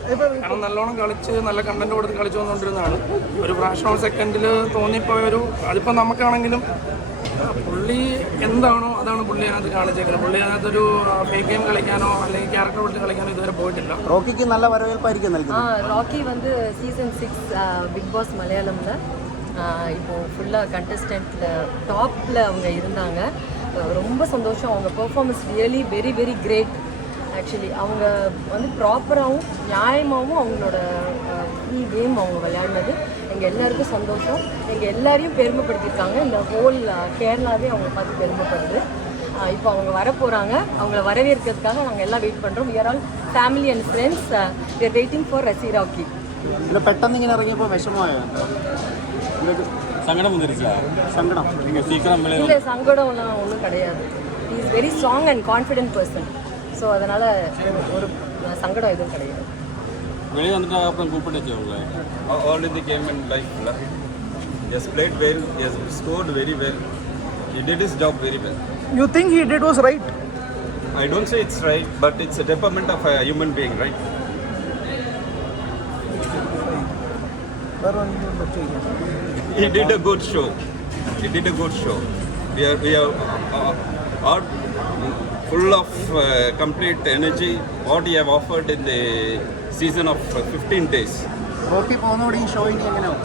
കാരണം നല്ലോണം കളിച്ച് നല്ല കണ്ടന്റ് കൊടുത്ത് കളിച്ചു വന്നുകൊണ്ടിരുന്നതാണ്. ഒരു ഫ്രാക്ഷൻ ഓഫ് സെക്കൻഡിൽ തോന്നിപ്പോയൊരു അതിപ്പോൾ നമുക്കാണെങ്കിലും പുള്ളി എന്താണോ അതാണ് പുള്ളി അതിനകത്ത് കാണിച്ചേക്കുന്നത്. പുള്ളി അതിനകത്തൊരു ഫേക്ക് ഗെയിം കളിക്കാനോ അല്ലെങ്കിൽ ക്യാരക്ടർ കൊടുത്ത് കളിക്കാനോ ഇതുവരെ പോയിട്ടില്ല. റോക്കിക്ക് നല്ല വരവേൽപ്പായിരിക്കും നൽകുന്നത്. ராக்கி வந்து சீசன் 6 பிக் பாஸ் மலையாளம்ல இப்போது ஃபுல்லாக கண்டஸ்டண்ட்டில் டாப்பில் அவங்க இருந்தாங்க. ரொம்ப சந்தோஷம். அவங்க performance really very very great. Actually அவங்க வந்து ப்ராப்பராகவும் நியாயமாகவும் அவங்களோட ஃபுல் கேம் அவங்க விளையாடினது எங்கள் எல்லாருக்கும் சந்தோஷம். எங்கள் எல்லாரையும் பெருமைப்படுத்தியிருக்காங்க. இந்த ஹோல் கேரளாவே அவங்க பார்த்து பெருமைப்படுது. இப்போ அவங்க வரப்போகிறாங்க. அவங்கள வரவேற்கிறதுக்காக நாங்கள் எல்லாம் வெயிட் பண்ணுறோம். We are all family and friends. We are waiting for റസി റോക്കി. പെട്ടെന്ന് ഇങ്ങനെ ഇറങ്ങിയപ്പോൾ വിഷമമായോ? சங்கடம் வந்துருச்சா? சங்கடம் நீங்கள் சீக்கிரம் இல்லை, சங்கடம்லாம் ஒன்றும் கிடையாது. He is very strong and confident person. So அதனால் ஒரு சங்கடம் எதுவும் கிடையாது. வெளியே வந்துட்டா அப்புறம் கூப்பிட்டுச்சு உங்களை? All in the game and life. He has played well. He has scored very well. He did his job very well. You think he did was right? I don't say it's right, but it's a temperament of a human being, right? He did a good show. He did a good show. We are full of complete energy. What he have offered in the season of 15 days. Rocky പോകുന്നതോടെ ഈ show ഇനി എങ്ങനെയാവും?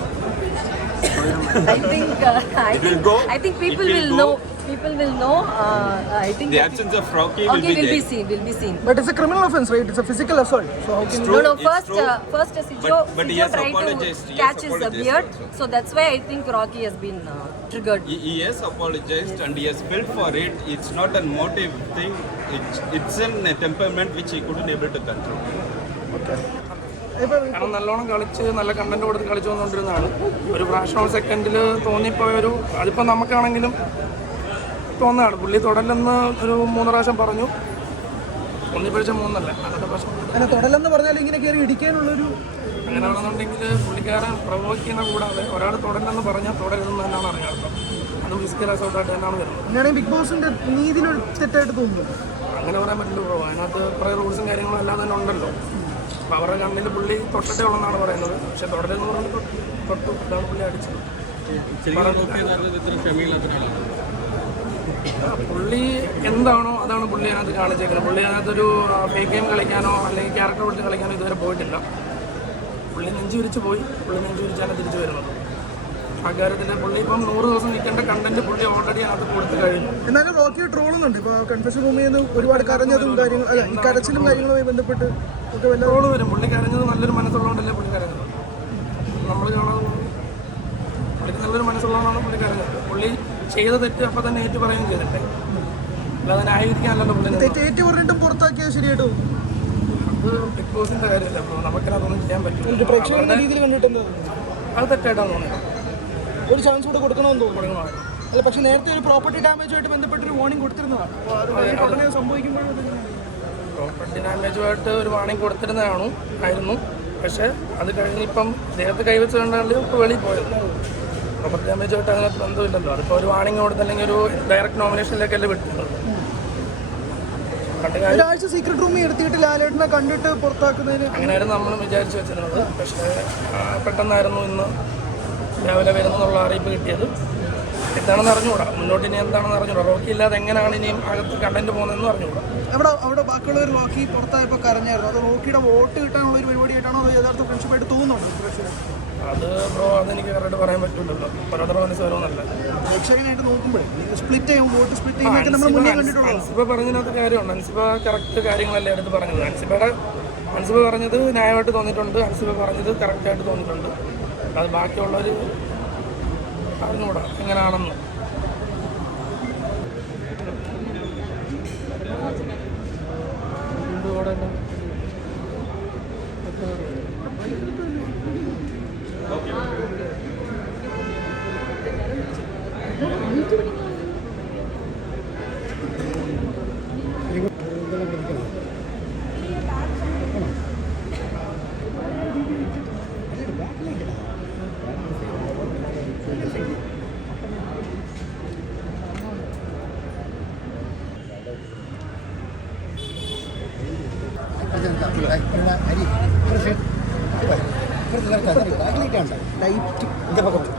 I think people will know. People will know. I think The absence of Rocky will will be be seen. Will be seen. But it's a criminal offense, right? It's a physical assault. So how can true, No. it's true. First, Sijo But he has tried apologized. to He has catch his apologized beard. also. So that's why I think Rocky has been triggered. He has apologized and he has built for it. It's not a motive thing. It's a temperament which he couldn't able to control. കാരണം നല്ലോണം കളിച്ച് നല്ല content കൊടുത്ത് കളിച്ചു വന്നുകൊണ്ടിരുന്നതാണ്. ഒരു fraction of സെക്കൻഡിൽ തോന്നിപ്പോയൊരു അതിപ്പോൾ നമുക്കാണെങ്കിലും തോന്നുന്നതാണ്. പുള്ളി തുടലെന്ന് ഒരു 3 പ്രാവശ്യം പറഞ്ഞു. ഒന്നിപ്പഴിച്ച 3 അല്ല, അടുത്ത പ്രാവശ്യം തുടലെന്ന് പറഞ്ഞാൽ ഇങ്ങനെ കയറി ഇടിക്കാനുള്ളൊരു അങ്ങനെയാണെന്നുണ്ടെങ്കിൽ പുള്ളിക്കാരൻ പ്രവോക്ക് ചെയ്യുന്ന കൂടാതെ ഒരാൾ തുടലെന്ന് പറഞ്ഞാൽ തുടരുന്നത് തന്നെയാണ് അറിയാത്തത്. അതും ഫിസിക്കൽ അസോൾട്ടായിട്ട് തന്നെയാണ് വരുന്നത്. അങ്ങനെയാണെങ്കിൽ ബിഗ് ബോസിൻ്റെ നീതിയിൽ തെറ്റായിട്ട് തോന്നുന്നു. അങ്ങനെ പറയാൻ പറ്റില്ല ബ്രോ. അതിനകത്ത് കുറേ റൂൾസും കാര്യങ്ങളും എല്ലാം തന്നെ ഉണ്ടല്ലോ. അപ്പോൾ അവരുടെ കണ്ണിൽ പുള്ളി തൊട്ടിട്ടേ ഉള്ളതെന്നാണ് പറയുന്നത്. പക്ഷേ തുടരെന്ന് പറഞ്ഞാൽ തൊട്ടു. ഇതാണ് പുള്ളി അടിച്ചത്. പുള്ളി എന്താണോ അതാണ് പുള്ളി അതിനകത്ത് കാണിച്ചേക്കുന്നത്. പുള്ളി അതിനകത്തൊരു ഫേക്ക് ഗെയിം കളിക്കാനോ അല്ലെങ്കിൽ ക്യാരക്ടർ കൊടുത്ത് കളിക്കാനോ ഇതുവരെ പോയിട്ടില്ല. പുള്ളി നെഞ്ചു വിരിച്ച് പോയി. പുള്ളി നെഞ്ചു വിരിച്ചാണ് തിരിച്ചു വരുന്നത്. ആ കാര്യത്തിൽ പുള്ളി ഇപ്പം 100 ദിവസം നിൽക്കേണ്ട കണ്ടന്റ് പുള്ളി ഓൾറെഡി അതിനകത്ത് കൊടുത്തു കഴിഞ്ഞു. എന്നാലും റോക്കി ട്രോളുന്നുണ്ട്. ഇപ്പോൾ കൺഫ്യൂഷൻ റൂമിൽ നിന്ന് ഒരുപാട് കരഞ്ഞതും കാര്യങ്ങൾ അല്ല ഈ കരച്ചിലും കാര്യങ്ങളുമായി ബന്ധപ്പെട്ട് ഒക്കെ വല്ല ട്രോള് വരും. പുള്ളി കരഞ്ഞത് നല്ലൊരു മനസ്സുള്ളതുകൊണ്ടല്ലേ പുള്ളി കരഞ്ഞത്. നമ്മൾ കാണാതെ പുള്ളിക്ക് നല്ലൊരു മനസ്സുള്ളതാണ് പുള്ളി കരഞ്ഞത്. പുള്ളി ചെയ്ത തെറ്റ് അപ്പം തന്നെ ഏറ്റു പറയുകയും ചെയ്തിട്ടേ. അല്ലാതെ ന്യായീകരിക്കാനല്ലോ പുള്ളി തെറ്റേറ്റ് പറഞ്ഞിട്ടും പുറത്താക്കിയത് ശരിയായിട്ടും അത് ബിഗ് ബോസിൻ്റെ കാര്യമല്ല. അപ്പോൾ നമുക്കതൊന്നും ചെയ്യാൻ പറ്റില്ല. പ്രേക്ഷകരുടെ രീതിയിൽ കണ്ടിട്ടുണ്ട് അത് തെറ്റായിട്ടാണ് തോന്നുന്നത്. ഒരു ചാൻസ് കൂടെ കൊടുക്കണമെന്ന് തോന്നുന്നു. അല്ല, പക്ഷേ നേരത്തെ ഒരു പ്രോപ്പർട്ടി ഡാമേജുമായിട്ട് ബന്ധപ്പെട്ടൊരു വാർണിംഗ് കൊടുത്തിരുന്നതാണ്. ഉടനെ സംഭവിക്കുമ്പോൾ പ്രോപ്പർട്ടി ഡാമേജുമായിട്ട് ഒരു വാർണിംഗ് ആയിരുന്നു. പക്ഷേ അത് കഴിഞ്ഞ് ഇപ്പം ദേഹത്ത് കൈവച്ച് കണ്ടാലും ഇപ്പോൾ വെളിയിൽ പോയത്. പ്രോപ്പർട്ടി ഡാമേജുമായിട്ട് അങ്ങനെ ബന്ധമില്ലല്ലോ. അതിപ്പോൾ ഒരു വാർണിംഗ് കൊടുത്തല്ലെങ്കിൽ ഒരു ഡയറക്റ്റ് നോമിനേഷനിലേക്കല്ലേ വിട്ടിട്ടുള്ളത്. ഒരാഴ്ച സീക്രട്ട് റൂമിൽ എടുത്തിട്ട് ലാലേട്ടനെ കണ്ടിട്ട് പുറത്താക്കുന്നതിന് അങ്ങനെയായിരുന്നു നമ്മൾ വിചാരിച്ചു വെച്ചിരുന്നത്. പക്ഷേ പെട്ടെന്നായിരുന്നു ഇന്ന് രാവിലെ വരുന്നുള്ള അറിയിപ്പ് കിട്ടിയത്. എന്താണെന്ന് അറിഞ്ഞുകൂടാ. മുന്നോട്ട് ഇനി എന്താണെന്ന് അറിഞ്ഞുകൂടാ. റോക്കി ഇല്ലാതെ എങ്ങനെയാണ് ഇനിയും അകത്ത് കണ്ടന്റ് പോകുന്നതെന്ന് അറിഞ്ഞുകൂടാ. അവിടെ ബാക്കിയുള്ളവർ റോക്കി പുറത്തായപ്പോൾ കരഞ്ഞായിരുന്നു. അത് റോക്കിയുടെ വോട്ട് കിട്ടാനുള്ള ഒരു പരിപാടിയായിട്ടാണോ അത് യഥാർത്ഥ ഫ്രണ്ട്ഷിപ്പായിട്ട് തോന്നുന്നുണ്ട്? അത് ബ്രോ അതെനിക്ക് കറക്റ്റ് പറയാൻ പറ്റില്ലല്ലോ. ഓരോരുത്തർ മനസ്സിലാവുന്നല്ല. പ്രേക്ഷകനായിട്ട് നോക്കുമ്പോഴേ സ്പ്ലിറ്റ് ചെയ്യും, വോട്ട് സ്പ്ലിറ്റ് ചെയ്യുമ്പോൾ നമ്മൾ മുന്നേ കണ്ടിട്ടുള്ളൂ. അൻസിബ പറഞ്ഞതിനകത്ത് കാര്യമുണ്ട്. അൻസിബ കറക്റ്റ് കാര്യങ്ങളല്ലേ എടുത്ത് പറഞ്ഞത്. അൻസിബ പറഞ്ഞത് ന്യായമായിട്ട് തോന്നിയിട്ടുണ്ട്. അൻസിബ പറഞ്ഞത് കറക്റ്റായിട്ട് തോന്നിയിട്ടുണ്ട്. അത് ബാക്കിയുള്ളവർ അറിഞ്ഞുകൂടാ എങ്ങനെയാണെന്ന്. അരി ലൈറ്റ്